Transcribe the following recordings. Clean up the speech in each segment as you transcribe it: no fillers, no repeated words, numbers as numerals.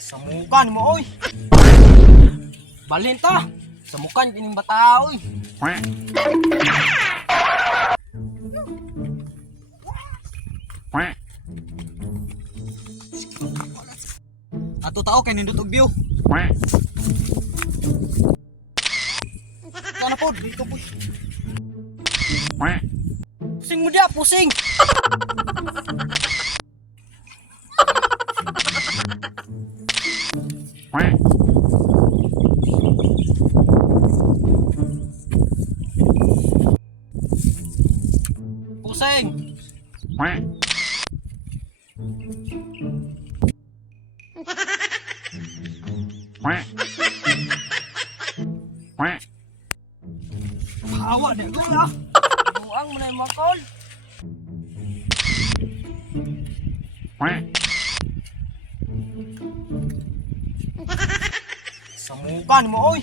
Samukan mo oy. Balhin ta. Samukan kining bata oy. Ato tao kay nindot og view. Kana pod dito po. Pusing mo dia, pusing. Pusing. Hawa deh gue ya. Buang mulai makol. Samukan mo oy.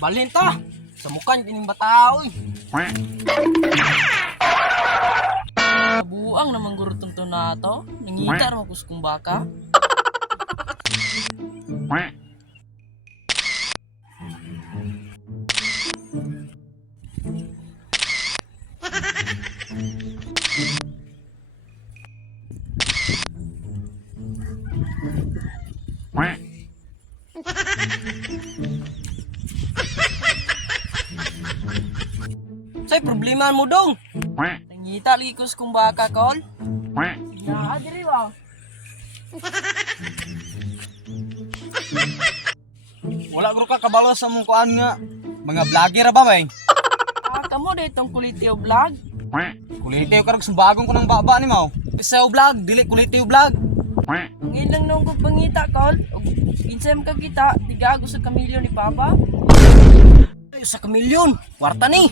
Balhin ta. Samukan kining bata oy. Buang naman guru tuntun na to. Nangita naman kuskong baka. Say problema mo dong. Nangita lagi kuskong baka kol. Ya diri ba. Wala guro ka kabalo sa mong kuan nga. Mga vlogger ba bay? Kamu deh itong kulitio vlog. Kulitiw karag sumbagong ko ng baba ni mo. Isaw vlog, dili kulitiw vlog. Ngayon lang nung kong pangita kol. Insem ka kita, tiga ako sa kamilyo ni Papa. Ay, sa kamilyon, kwarta ni.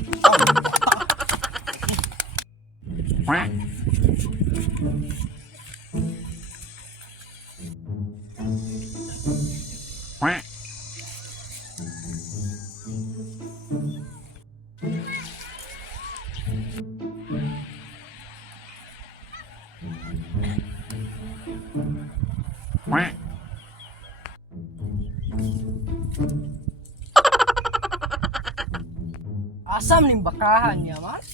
Asam ning bakahan niya, mas.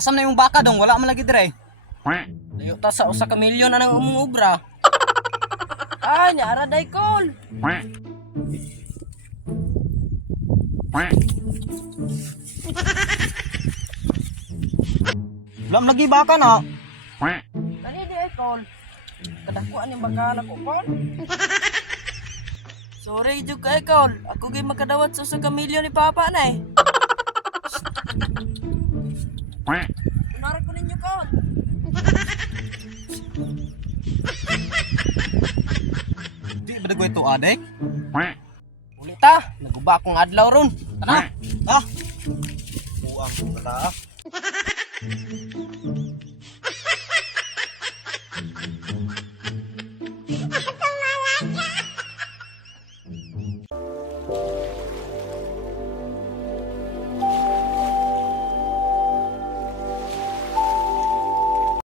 Asam na yung baka dong, wala man lagi dire. Layo ta sa usa ka milyon anang umubra. Ay, niara day kol. Wala man lagi baka na. Kani di ay kol. Kadakuan yung bakahan ako kol. Sorry jud kay kol. Ako gay makadawat sa usa ka milyon ni Papa na eh. Kunara ko ninyo kol. Di ba dagoy to adek? Uli ta, naguba akong adlaw ron. Ana? Ha? Buang ko ta.